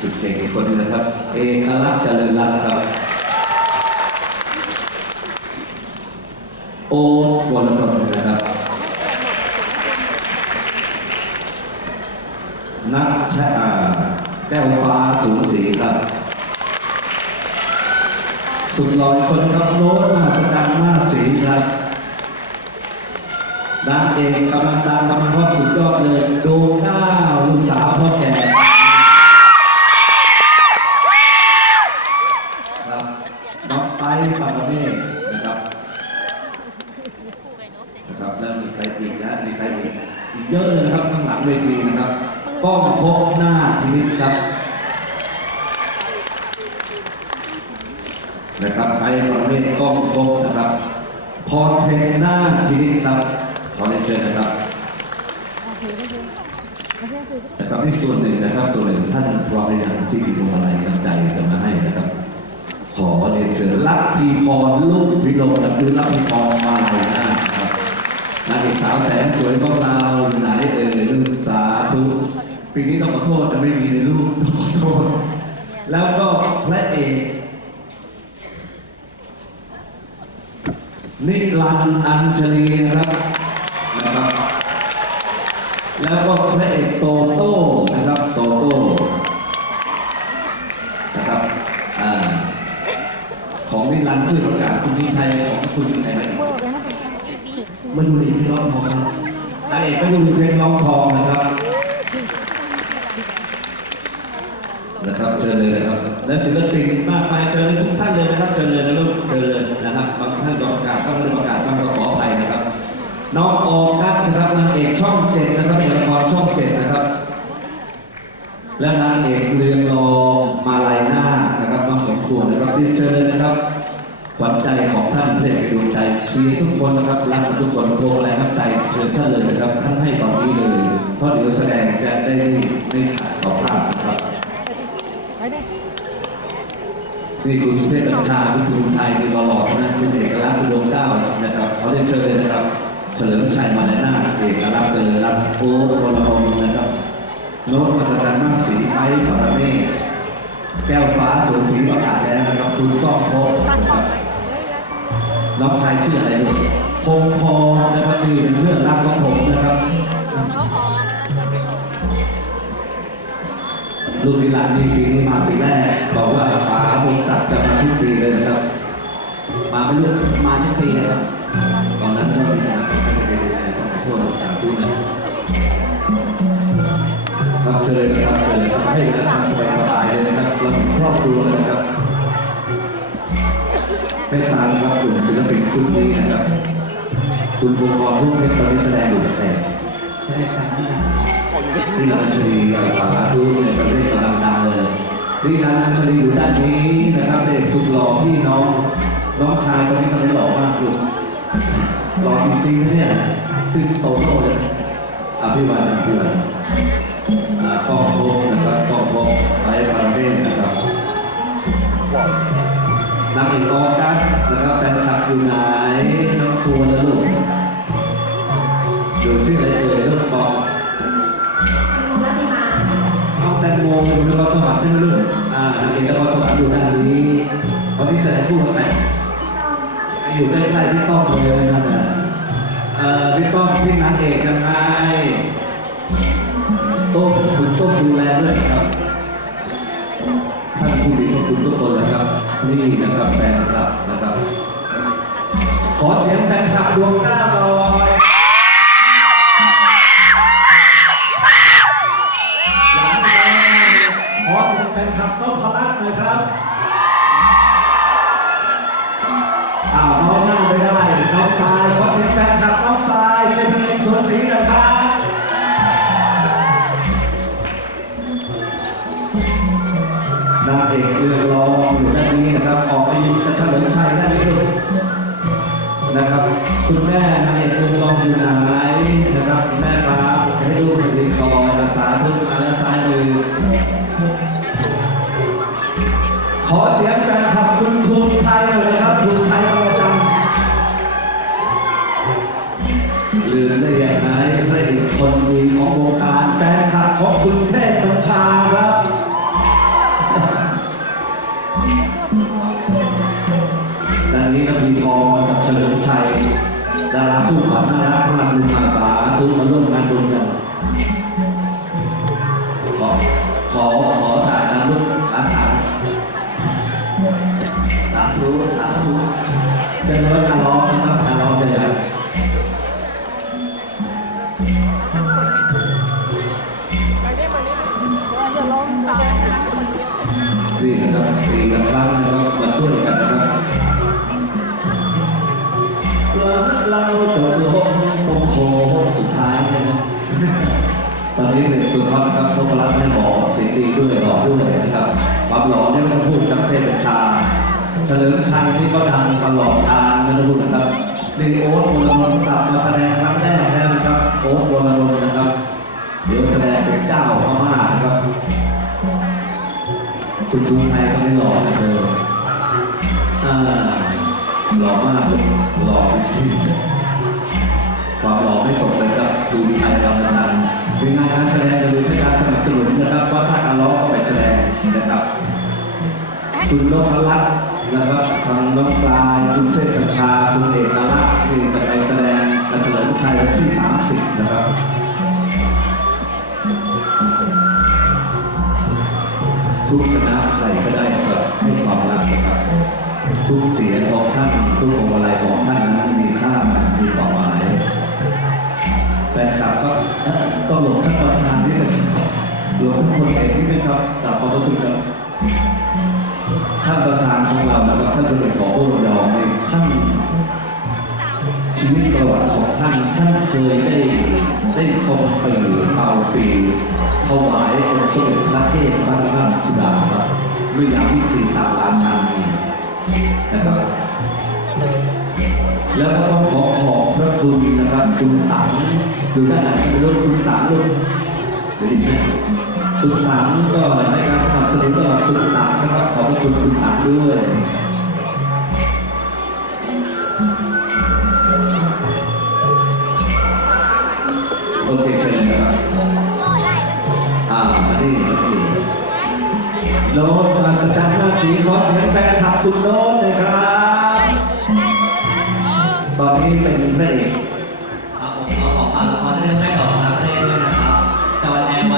สุดเก่งอีกคนนึงนะครับ เอกลักษณ์เจริญรัตน์ครับ โอ๊ตวรนนท์นะครับ นักชะอาแก้วฟ้าสูงสีครับ สุดหล่ออีกคนครับโน้ตมหัศจรรย์มาศรีครับนางเอกกำลังตามกำลังฮอตสุดยอดเลยดวงก้าวลูกสาวพ่อแก่ครับน้องไปปากเมฆนะครับนะ ครับแล้วมีใครอีกนะมีใครอีกอีกเยอะเลยนะครับข้างหลังเวทีนะครับก้องพบหน้าพินิจครับนะครับไอ้ประเภทก้องพบนะครับพรเพนหน้าพินิจครับขอเรียนเชิญนะครับนะครับนี่ส่วนหนึ่งนะครับ ส่วนหนึ่งท่านพร้อมในอย่างที่มีพวงมาลัยน้ำใจจะมาให้นะครับ ขอเรียนเชิญรักพีพรลูกพิโรมกับคือรักพีพรมาลัยหน้า นางเอกสาวแสนสวยของเราอยู่ไหนเอ่ยลูกสาธุปีนี้ต้องขอโทษนะไม่มีในรูปต้องขอโทษ แล้วก็พระเอกนิรันดร์อัญชลีนะครับนะครับ แล้วก็พระเอกโตโต้นะครับโตโต้นะครับอของนิรันดร์ช่วยประกาศคุณทีไทยของคุณ มมาดูหลีพี่ร้อบพอครับนางเอกก็อยู่เพลงร้องทองนะครับ นะครับเชิญเลยนะครับและศิลปินมากมายเชิญเลยทุกท่านเลยนะครับเชิญเลยนะลูกเชิญเลยนะครับบางท่านประกาศบ้างไม่ได้ประกาศบ้างก็ขออภัยนะครับ น้องออกัสนะครับนางเอกช่องเจ็ดนะครับในละครช่องเจ็ดนะครับ และนางเอกเรืองรองมาลายหน้านะครับน้องสมควรนะครับเรียนเชิญเลยนะครับ ขวัญใจของท่านเพลงดวงใจชีทุกคนนะครับรักทุกคนโปรแรงน้ำใจเชิญท่านเลยนะครับท่านให้ตอนนี้เลยเพราะเดี๋ยวแสดงจะได้ไม่ขาดต่อภาพนะครับนี่คุณเทพบัญชาคุณทุนไทยมีหล่อๆทั้งนั้นคุณเอกลักษณ์คุณดวงเก้านะครับเขาเรียนเชิญเลยนะครับ เฉลิมชัยมาแลนาเอกลักษณ์เจริญรัตน์โอ๊ตวรพงศ์นะครับโน้ตมัสการมากศรีไอ้ปรเมศแก้วฟ้าสวนศรีประกาศแล้วนะครับ คุณก้องพบนะครับ น้องชายชื่ออะไรลูกพงพรนะครับนี่เป็นเพื่อนรักของผมนะครับลูกนิรันดร์นี่ปีนี้มาปีแรก บอกว่าป๋าพงศักดิ์จะมาทุกปีเลยนะครับ มาไม่รู้มาทุกปีเลยครับตอนนั้นก็ไม่ได้ไม่ได้ดูแลต้องขอโทษสาธุนะครับเชิญนะครับเชิญครับให้เวลา กลุ่มศิลปินชุดนี้นะครับ คุณวงกรรุ่งเพชรตอนนี้แสดงอยู่กับใครแสดงตามที่ไหนนี่นางอัญชลีสาธุเนี่ยประเทศกำลังดังเลยนี่นางอัญชลีอยู่ด้านนี้นะครับเด็กสุดหล่อที่น้องน้องชายคนนี้คนนี้หล่อมากลูกหล่อจริงๆนะเนี่ยชื่อโตโต้เลยอภิวันอภิวันกองพบนะครับกองพบไปปาราเมศนะครับ นางเอกออกัสนะครับแฟนคลับอยู่ไหนน้องครัวนะลูกอยู่ชื่ออะไรเอ่ยลูกบอกน้องแตงโมอยู่นครสวรรค์ใช่ไหมลูกอ่านางเอกนครสวรรค์อยู่ด้านนี้วันนี้แสดงคู่กับใครอยู่ใกล้ๆพี่ต้อมเลยนั่นน่ะเอ่อพี่ต้อมที่นางเอกยังไงต้มคุณต้มดูแลด้วยนะครับท่านผู้ดีของคุณทุกคนนะครับ นี่นะครับแฟนคลับนะครับ ขอเสียงแฟนคลับดวงก้าวหน่อยขอเสียงแฟนคลับต้องพลัดหน่อยครับอ้าวน้องนั่งไม่ได้น้องทรายขอเสียงแฟนคลับน้องทรายเป็นเพลงสวนสีหน่อยครับนางเอกเรืองรอง อยู่กับเฉลิมชัยด้านนี้ลูกนะครับคุณแม่นางเอกเรืององอยู่ไหนนะครับแม่ครับให้ลูกยืนคอยรักษาทุกมาและซ้ายมือขอเสียงแฟนคลับคุณทูนไทยหน่อยนะครับทูนไทยประจำลืมได้ยังไงพระเอกคนดีของวงการแฟนคลับของคุณ ชัย ดาราคู่ขวัญน่ารักพลังบุญาสาถึงมาร่วมงานบุญกันขอขอขอถ่ายการรุ่ญอาสาสาธุสาธุจะน้อยอาร้องนะครับอาร้องเลยครับเรียนนะครับเรียนกันบ้างนะครับมาช่วยกันนะครับ รักลงตรงโค้งสุดท้ายเลยนะ ตอนนี้เป็นสุดฮอตครับนพรัตน์ไม่หอมเสียงดีด้วยหล่อด้วยนะครับความหล่อนี่ไม่ต้องพูดกับเทพชา เฉลิมชัยนี่ก็ดังตลอดกาลไม่ต้องพูดนะครับนี่โอ๊ตวรนนท์กลับมาแสดงครั้งแรกแล้วนะครับ โอ๊ตวรนนท์นะครับ เดี๋ยวแสดงเป็นเจ้าพม่านะครับ คุณชูไทยเขาไม่หล่อจังเลยอ่าหล่อมากเลยหล่อจริงๆ ความหล่อไม่ตกเลยครับจูนไทยราทันมีงานการแสดงอย่าลืมให้การสนับสนุนนะครับว่าถ้าการร้องก็ไปแสดงนะครับคุณนพรัตน์นะครับทางน้องทรายคุณเทพประชาคุณเอกลักษณ์ที่จะไปแสดงการเฉลิมชัยวันที่ 30 นะครับทุกคณะใครก็ได้ครับให้ความรักนะครับทุกเสียงของท่านทุกองค์อะไรของท่านนั้นมีค่ามีความหมาย ฟนคลับก็เอ่อก็หลงท่านประธานนี่เลยครับหลงท่านคนเอกนี่นะครับกลับขอบพระคุณครับท่านประธานของเรานะครับท่านเป็นของพวกเราในท่านชีวิตประวัติของท่านท่านเคยได้ได้ทรงปีเป่าปีถวายองค์สมเด็จพระเทพรัตนราชสุดาครับเมื่อยามที่คลีตาราชานีนะครับ แล้วก็ต้องขอขอบพระคุณนะครับคุณตัง ดูด้านไหนไม่รู้คุณตังลูกด้ยินไหมคุณตังก็ในการสนับสนุนตลอดคุณตังนะครับขอบคุณคุณตังด้วยโอเคเชิญนะครับอ่ามานี่มานี่โน้ตมาสถานหน้าสีขอเสียงแฟนคลับคุณโน้ตน่อยครับ ตอนนี้เป็นพระเอก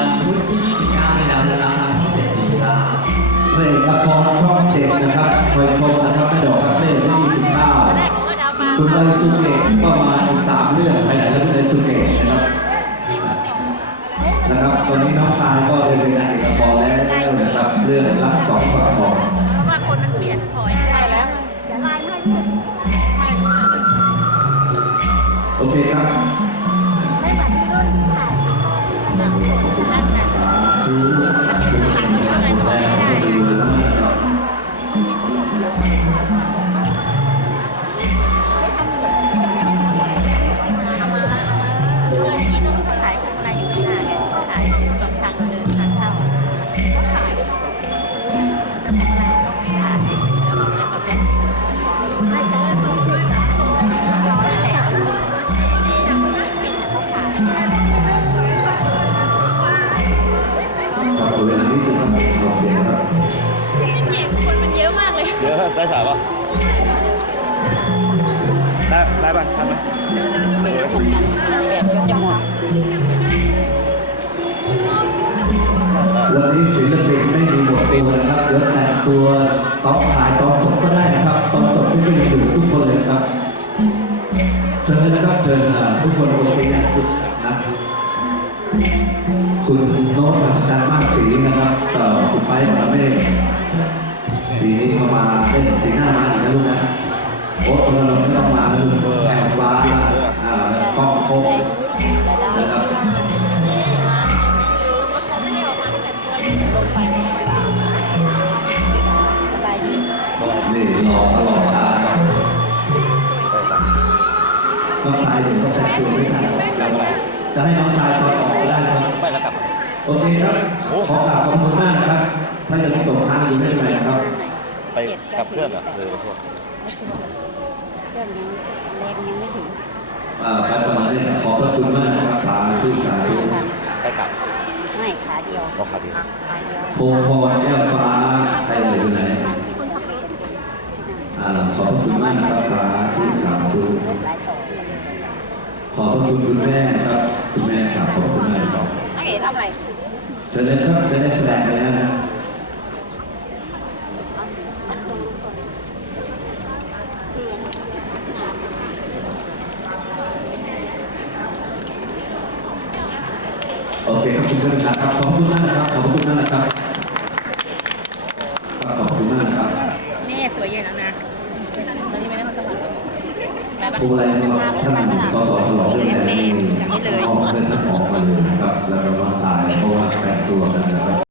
วันพุธที่ 29มีนาคมทางช่อง7สีครับเพลงละครช่องเจ็ดนะครับคอยชมนะครับแม่ดอกครับเล่ที่ยี่สิบเก้าคุณไอซุเกะก็มาอีกสามเรื่องไปไหนแล้วคุณไอซุเกะนะครับนะครับตอนนี้น้องทรายก็ได้เป็นนางเอกละครแล้วนะครับเรื่องรักสองฝักทองว่าคนมันเปลี่ยนถอยได้แล้วอย่าไล่ไม่เพื่อนโอเคครับ เยอะมากเลยเดี๋ยวได้ถ่ายปะได้ได้ปะชัดไหมแบตก็จะหมดวันนี้ศิลปินไม่มีบทตัวนะครับเดี๋ยวแต่งตัวตอนถ่ายตอนจบก็ได้นะครับตอนจบนี่ก็ยังอยู่ทุกคนเลยนะครับเชิญนะครับเชิญทุกคนโอเคนะนะคุณโน้ตมาสการมากศรีนะครับต่อคุณไปปราเมฆ ปีนี้ก็มาเล่นปีหน้ามาอีกนะลูกนะโอ๊ตอนนท์ไม่ต้องมาแล้วลูกแอบฟ้าอ่าก้องโคกนะครับนี่หล่อตลอดกาลครับไปครับน้องชายเดี๋ยวต้องแต่งตัวไม่ทันจะให้น้องชายตอนออกก็ได้ครับไปแล้วกลับโอเคครับ ขอกราบขอบคุณมากนะครับ ถ้ายังตกค้างอยู่ไม่เป็นไรนะครับ ไปกับเพื่อนเหรอหรือพวกเครื่องยังแรงยังไม่ถึงอ่าไปประมาณนี้นะขอบพระคุณมากนะครับสาธุสาธุไปกลับไม่ขาเดียวก็ขับดีขาเดียวโพพรแก้วฟ้าใครเลยอยู่ไหนอ่าขอบพระคุณมากนะครับสาธุสาธุหลายต่อขอบพระคุณคุณแม่นะครับคุณแม่ครับขอบคุณมากครับไอ้เอ๋ทำอะไรเชิญเลยครับจะได้แสดงกันแล้วนะ โอเคขอบคุณท่านครับขอบคุณมากนะครับขอบคุณมากนะครับขอบคุณมากนะครับแม่สวยใหญ่แล้วนะตอนนี้ไม่ได้มาสมัครไปปะพวงมาลัยสำหรับท่านสสฉลองเรื่องอะไรนี่จำไม่เลยออกเดินท่านออกมาเลยนะครับแล้วก็วางสายเพราะว่าแต่งตัวกันนะครับ